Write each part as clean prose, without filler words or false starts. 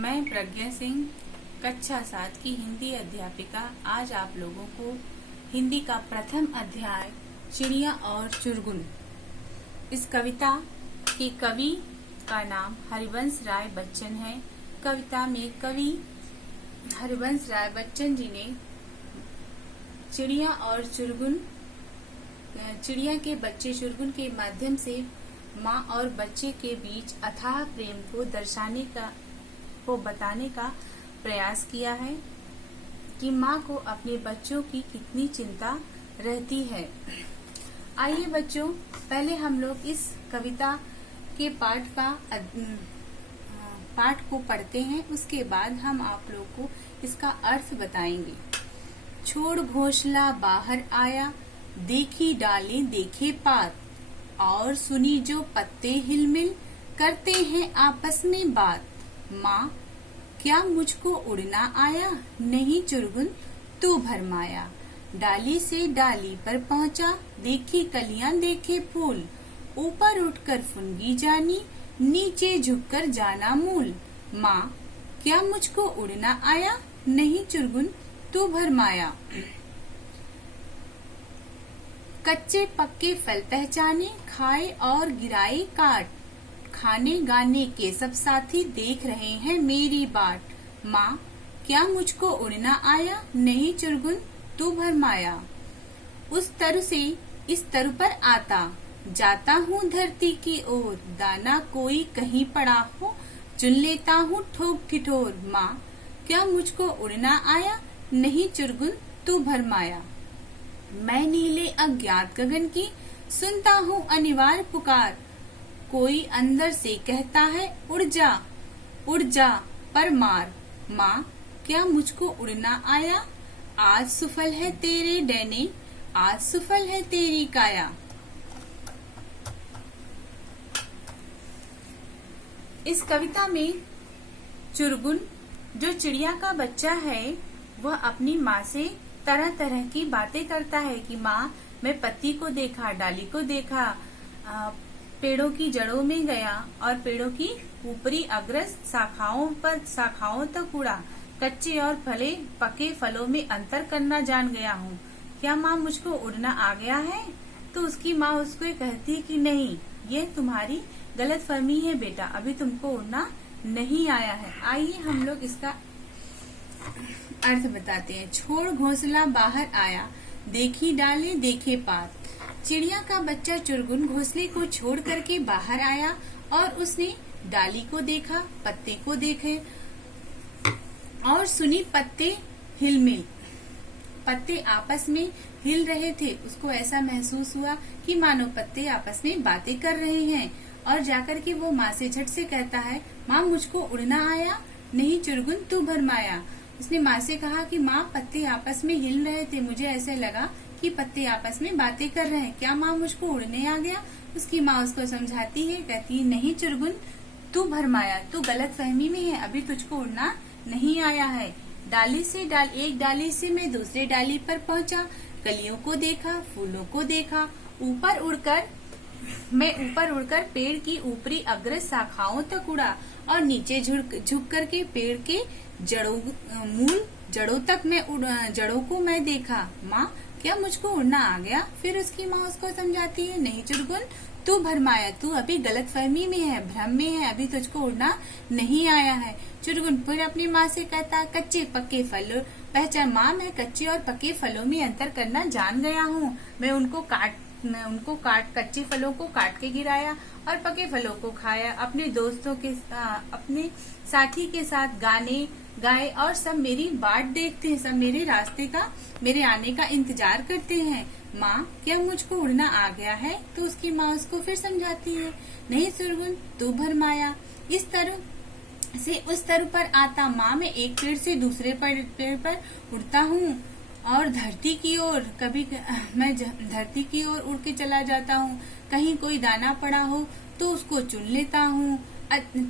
मैं प्रज्ञा सिंह कक्षा 7 की हिंदी अध्यापिका आज आप लोगों को हिंदी का प्रथम अध्याय चिड़िया और चुरगुन इस कविता के कवि का नाम हरिवंश राय बच्चन है। कविता में कवि हरिवंश राय बच्चन जी ने चिड़िया और चुरगुन चिड़िया के बच्चे चुरगुन के माध्यम से माँ और बच्चे के बीच अथाह प्रेम को बताने का प्रयास किया है कि माँ को अपने बच्चों की कितनी चिंता रहती है। आइए बच्चों, पहले हम लोग इस कविता के पाठ को पढ़ते हैं, उसके बाद हम आप लोग को इसका अर्थ बताएंगे। छोड़ घोंसला बाहर आया, देखी डालें देखे पात, और सुनी जो पत्ते हिलमिल, करते हैं आपस में बात। माँ क्या मुझको उड़ना आया, नहीं चुरगुन तू भरमाया। डाली से डाली पर पहुँचा, देखी कलियां देखे फूल, ऊपर उठकर फुनगी जानी, नीचे झुककर जाना मूल। माँ क्या मुझको उड़ना आया, नहीं चुरगुन तू भरमाया। कच्चे पक्के फल पहचाने, खाए और गिराए काट, खाने गाने के सब साथी देख रहे हैं मेरी बाट। माँ क्या मुझको उड़ना आया, नहीं चुरगुन तू भरमाया। उस तरु से इस तरु पर आता, जाता हूँ धरती की ओर, दाना कोई कहीं पड़ा हो, चुन लेता हूँ ठोक ठिठोर। माँ क्या मुझको उड़ना आया, नहीं चुरगुन तू भरमाया। मैं नीले अज्ञात गगन की सुनता हूँ अनिवार्य पुकार, कोई अंदर से कहता है उड़ जा पर मार। माँ क्या मुझको उड़ना आया, आज सुफल है तेरे डैने, आज सुफल है तेरी काया। इस कविता में चुरगुन जो चिड़िया का बच्चा है, वह अपनी माँ से तरह तरह की बातें करता है कि माँ मैं पत्ती को देखा, डाली को देखा, पेड़ों की जड़ों में गया और पेड़ों की ऊपरी अग्रज शाखाओं तक उड़ा, कच्चे और पके फलों में अंतर करना जान गया हूँ। क्या माँ मुझको उड़ना आ गया है? तो उसकी माँ उसको कहती है कि नहीं, ये तुम्हारी गलतफहमी है बेटा, अभी तुमको उड़ना नहीं आया है। आइए हम लोग इसका अर्थ बताते हैं। छोड़ घोंसला बाहर आया, देखी डाले देखे पात। चिड़िया का बच्चा चुरगुन घोंसले को छोड़ करके बाहर आया और उसने डाली को देखा, पत्ते को देखे और सुनी पत्ते हिलमिल। पत्ते आपस में हिल रहे थे, उसको ऐसा महसूस हुआ कि मानो पत्ते आपस में बातें कर रहे हैं, और जाकर के वो माँ से झट से कहता है, माँ मुझको उड़ना आया, नहीं चुरगुन तू भरमाया। उसने माँ से कहा कि माँ पत्ते आपस में हिल रहे थे, मुझे ऐसे लगा कि पत्ते आपस में बातें कर रहे हैं, क्या माँ मुझको उड़ने आ गया? उसकी माँ उसको समझाती है, कहती है नहीं चुरगुन तू भरमाया, तू गलत फहमी में है, अभी तुझको उड़ना नहीं आया है। एक डाली से मैं दूसरे डाली पर पहुँचा, कलियों को देखा, फूलों को देखा, ऊपर उड़कर पेड़ की ऊपरी अग्रज शाखाओं तक उड़ा और नीचे झुक करके पेड़ के जड़ों को मैं देखा। माँ क्या मुझको उड़ना आ गया? फिर उसकी माँ उसको समझाती है, नहीं चुरगुन तू भरमाया, तू अभी गलतफहमी में है, भ्रम में है, अभी तुझको उड़ना नहीं आया है। चुरगुन फिर अपनी माँ से कहता, कच्चे पक्के फल पहचान। माँ मैं कच्चे और पके फलों में अंतर करना जान गया हूँ, मैं उनको कच्चे फलों को काट के गिराया और पके फलों को खाया, अपने साथी के साथ गाए और सब मेरी बाट देखते हैं, सब मेरे आने का इंतजार करते हैं। माँ क्या मुझको उड़ना आ गया है? तो उसकी माँ उसको फिर समझाती है, नहीं चुरगुन तू भरमाया। इस तरह से उस तरह पर आता, माँ मैं एक पेड़ से दूसरे पेड़ पर उड़ता हूँ और धरती की ओर उड़ के चला जाता हूँ, कहीं कोई दाना पड़ा हो तो उसको चुन लेता हूँ।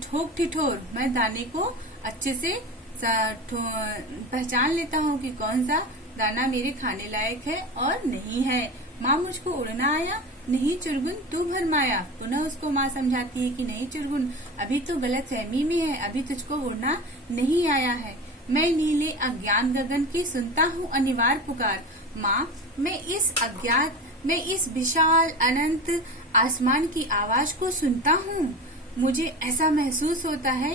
ठोक ठिठोर, मैं दाने को अच्छे से पहचान लेता हूँ कि कौन सा दाना मेरे खाने लायक है और नहीं है। माँ मुझको उड़ना आया, नहीं चुरगुन, तू भरमाया। पुनः उसको माँ समझाती है कि नहीं चुरगुन, अभी तो गलत फहमी में है, अभी तुझको उड़ना नहीं आया है। मैं नीले अज्ञान गगन की सुनता हूँ अनिवार्य पुकार। माँ, मैं इस विशाल अनंत आसमान की आवाज को सुनता हूँ। मुझे ऐसा महसूस होता है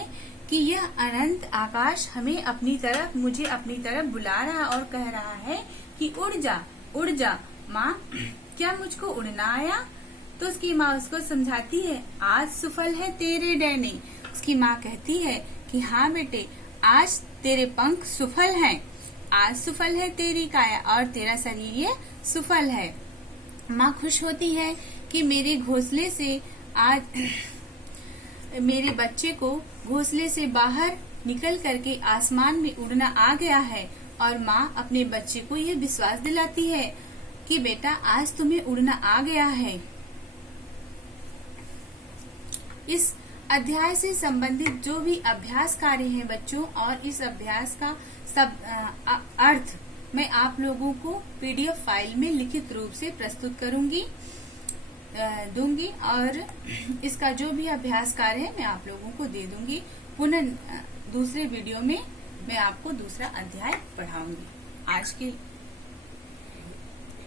कि यह अनंत आकाश मुझे अपनी तरफ बुला रहा और कह रहा है कि उड़ जा, उड़ जा। माँ, क्या मुझको उड़ना आया? तो उसकी माँ उसको समझाती है, आज सुफल है तेरे डरने। उसकी माँ कहती है कि हाँ बेटे, आज तेरे पंख सुफल हैं, आज सुफल है तेरी काया और तेरा शरीर ये सुफल है। माँ खुश होती है कि मेरे घोंसले से आज मेरे बच्चे को घोंसले से बाहर निकल करके आसमान में उड़ना आ गया है। और माँ अपने बच्चे को यह विश्वास दिलाती है कि बेटा, आज तुम्हें उड़ना आ गया है। इस अध्याय से संबंधित जो भी अभ्यास कार्य हैं बच्चों, और इस अभ्यास का सब अर्थ मैं आप लोगों को पीडीएफ फाइल में लिखित रूप से प्रस्तुत दूंगी और इसका जो भी अभ्यास कार्य है मैं आप लोगों को दे दूंगी। पुनः दूसरे वीडियो में मैं आपको दूसरा अध्याय पढ़ाऊंगी। आज के